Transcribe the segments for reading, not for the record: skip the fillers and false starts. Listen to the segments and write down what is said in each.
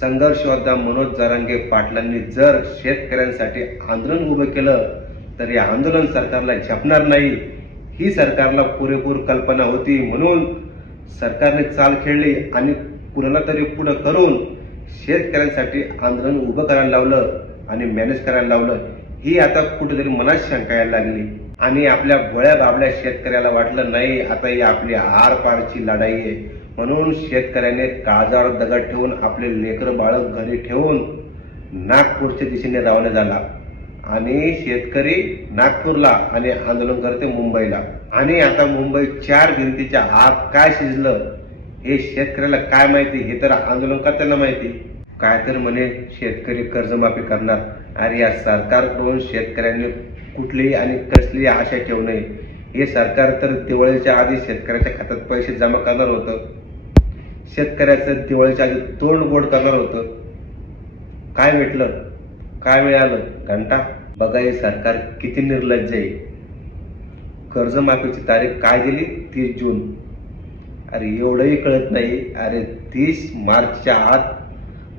संघर्ष योद्धा मनोज जरांगे पाटलांनी जर शेतकऱ्यांसाठी आंदोलन उभं केलं तर हे आंदोलन सरकारला झेपणार नाही, ही सरकारला पुरेपूर कल्पना होती. म्हणून सरकारने चाल खेळली आणि कुणाला तरी पुढे करून शेतकऱ्यांसाठी आंदोलन उभं करायला लावलं आणि मॅनेज करायला लावलं. ही आता कुठेतरी मनात शंका यायला लागली आणि आपल्या भोळ्या बाबल्या शेतकऱ्याला वाटलं नाही आता ही आपली आरपारची लढाई आहे. म्हणून शेतकऱ्याने काळजावर दगड ठेवून आपले लेकरं बाळ घरी ठेवून नागपूरच्या दिशेने रवाना झाला आणि शेतकरी नागपूरला आणि आंदोलनकर्ते मुंबईला. आणि आता मुंबई चार भिंतीच्या आत काय शिजलं हे शेतकऱ्याला काय माहिती, हे तर आंदोलनकर्त्यांना माहिती. काय तर म्हणे शेतकरी कर्जमाफी करणार. अरे या सरकारकडून शेतकऱ्यांनी कुठलीही आणि कसलीही आशा ठेवू नये. हे सरकार तर दिवाळीच्या आधी शेतकऱ्याच्या खात्यात पैसे जमा करणार होतं, शेतकऱ्याचं दिवाळीच्या आधी तोंड गोड करणार होतं. काय भेटलं, काय मिळालं? घंटा. बघा हे सरकार किती निर्लज्ज आहे. कर्जमाफीची तारीख काय दिली? 30 जून. अरे एवढंही कळत नाही. अरे 30 मार्चच्या आत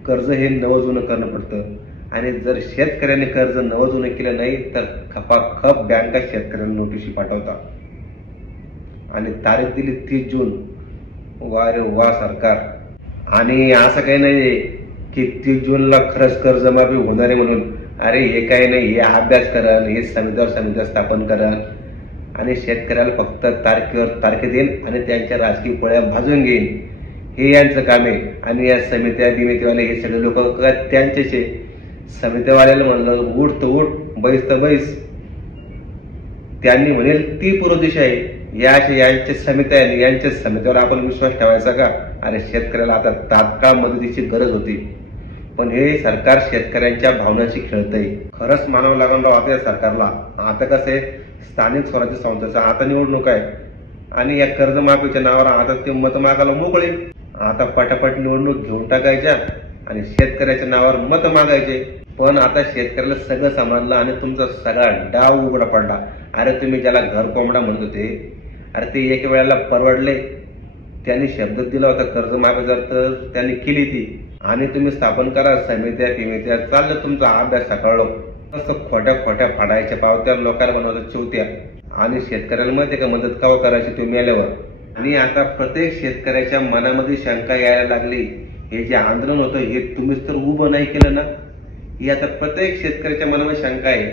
कर्ज हे नवजुनं करणं पडतं आणि जर शेतकऱ्याने कर्ज नवजुनं केलं नाही तर खपाखप बँका शेतकऱ्यांना नोटिशी पाठवतात आणि तारीख दिली 30 जून. वा रे वा सरकार. आणि असं काही नाही की 30 जूनला खरंच कर्जमाफी होणार आहे म्हणून. अरे हे काही नाही, हे अभ्यास करण, हे समित्या स्थापन करण आणि शेतकऱ्याला फक्त तारखेवर तारखे देईन आणि त्यांच्या राजकीय पोळ्या भाजून घेईन, हे यांचं काम आहे. आणि या समित्या बिमितीवाले हे सगळे लोक त्यांचेच. समित्यावाल्याला म्हणलं उठ तर उठ, बैस तर बैस. त्यांनी म्हणेल ती पूर्व दिशा आहे. यांच्या समित्या आहे, यांच्या समित्यावर आपण विश्वास ठेवायचा का? अरे शेतकऱ्याला आता तात्काळ मदतीची गरज होती पण हे सरकार शेतकऱ्यांच्या भावनांशी खेळतंय. खरंच मानावं लागून राव आता या सरकारला. आता कसं आहे, स्थानिक स्वराज्य संस्थेचा आता निवडणूक आहे आणि या कर्जमाफीच्या नावावर आता ते मत मागायला मोकळे. आता पटापट निवडणूक घेऊन टाकायच्या आणि शेतकऱ्याच्या नावावर मत मागायचे. पण आता शेतकऱ्याला सगळं समजलं आणि तुमचा सगळा डाव उघडा पडला. अरे तुम्ही ज्याला घर कोंबडा म्हणत होते, अरे ते एक वेळेला परवडले. त्यांनी शब्द दिला होता कर्जमाफी जर तर त्यांनी केली ती. आणि तुम्ही स्थापन करा समित्या पिमित्या, चाललं तुमचा अभ्यास सकाळं. खोट्या खोट्या फाडायच्या पावत्या लोकांना बनवतात चिवत्या. आणि शेतकऱ्याला माहिती का मदत काव करायची तुम्ही आल्यावर. आणि आता प्रत्येक शेतकऱ्याच्या मनामध्ये शंका यायला लागली, हे जे आंदोलन होतं हे तुम्हीच तर उभं नाही केलं ना. ही आता प्रत्येक शेतकऱ्याच्या मनामध्ये शंका आहे.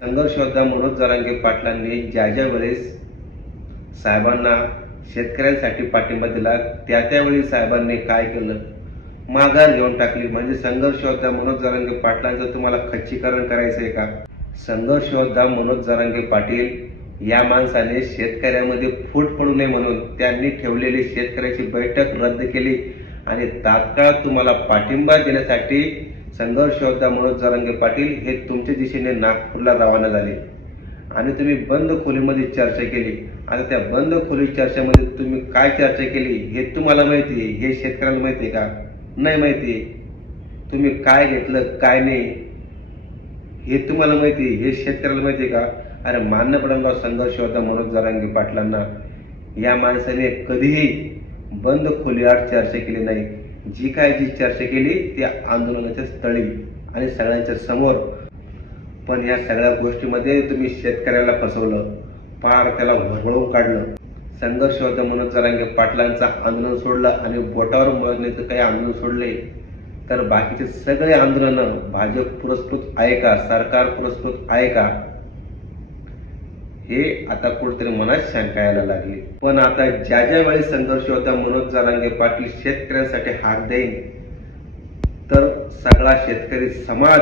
संघर्ष योद्धा मनोज जरांगे पाटलांनी ज्या ज्या वेळेस साहेबांना शेतकऱ्यांसाठी पाठिंबा दिला त्यावेळी साहेबांनी काय केलं? माघार घेऊन टाकली. म्हणजे संघर्ष योद्धा मनोज जरांगे पाटलांचं तुम्हाला खच्चीकरण करायचंय का? संघर्ष योद्धा मनोज जरांगे पाटील या माणसाने शेतकऱ्यांमध्ये फूट पडू नये म्हणून त्यांनी ठेवलेली शेतकऱ्याची बैठक रद्द केली आणि तात्काळ तुम्हाला पाठिंबा देण्यासाठी संघर्ष योद्धा मनोज जरांगे पाटील हे तुमच्या दिशेने नागपूरला रवाना झाले आणि तुम्ही बंद खोलीमध्ये चर्चा केली. आता त्या बंद खोली चर्चेमध्ये तुम्ही काय चर्चा केली हे तुम्हाला माहिती आहे, हे शेतकऱ्याला माहिती आहे का? नाही माहिती आहे. तुम्ही काय घेतलं काय नाही हे तुम्हाला माहिती आहे, हे शेतकऱ्याला माहिती आहे का? अरे मान्य पडला संघर्ष योद्धा मनोज जरांगे पाटलांना. या माणसाने कधीही बंद खोलीवर चर्चा केली नाही. जी चर्चा केली ती आंदोलनाच्या स्थळी आणि सगळ्यांच्या समोर. पण या सगळ्या गोष्टीमध्ये तुम्ही शेतकऱ्याला फसवलं, पार त्याला भरभरून काढलं. संघर्ष योद्धा मनोज जरांगे पाटलांचं आंदोलन सोडलं आणि बोटावर मोजण्याचं काही आंदोलन सोडले तर बाकीचे सगळे आंदोलन भाजप पुरस्कृत आहे का, सरकार पुरस्कृत आहे का, हे आता कुठेतरी मनात शंका यायला लागली. पण आता ज्या वेळी संघर्ष योद्धा मनोज जरांगे पाटील शेतकऱ्यांसाठी हाक देईन तर सगळा शेतकरी समाज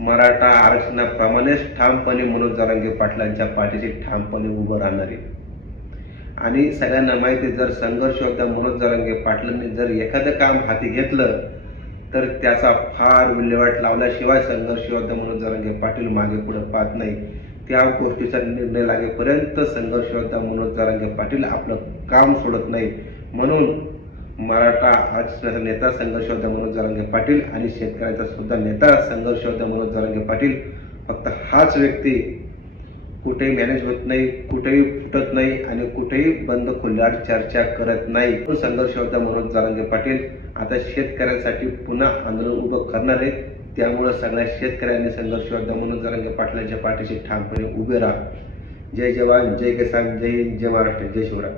मराठा आरक्षणाप्रमाणेच ठामपणे मनोज जरांगे पाटलांच्या पाठीशी ठामपणे उभं राहणार आहे. आणि सगळ्यांना माहिती, जर संघर्ष योद्धा मनोज जरांगे पाटलांनी जर एखादं काम हाती घेतलं तर त्याचा फार विल्हेवाट लावल्याशिवाय संघर्ष योद्धा मनोज जरांगे पाटील मागे पुढे पाहत नाही. त्या गोष्टीचा निर्णय लागेपर्यंत संघर्ष योद्धा मनोज जरांगे पाटील आपलं काम सोडत नाही. म्हणून मराठा आरक्षणाचा नेता संघर्ष योद्धा मनोज जरांगे पाटील आणि शेतकऱ्याचा सुद्धा नेता संघर्ष योद्धा मनोज जरांगे पाटील, फक्त हाच व्यक्ती कुठेही मॅनेज होत नाही, कुठेही फुटत नाही आणि कुठेही बंद खोल्यात चर्चा करत नाही. संघर्ष योद्धा मनोज जरांगे पाटील आता शेतकऱ्यांसाठी पुन्हा आंदोलन उभं करणार आहे. त्यामुळे सगळ्या शेतकऱ्यांनी संघर्ष योद्धा मनोज जरांगे पाटलांच्या पाठीशी ठामपणे उभे राहा. जय जवान, जय किसान, जय हिंद, जय महाराष्ट्र, जय शिवराय.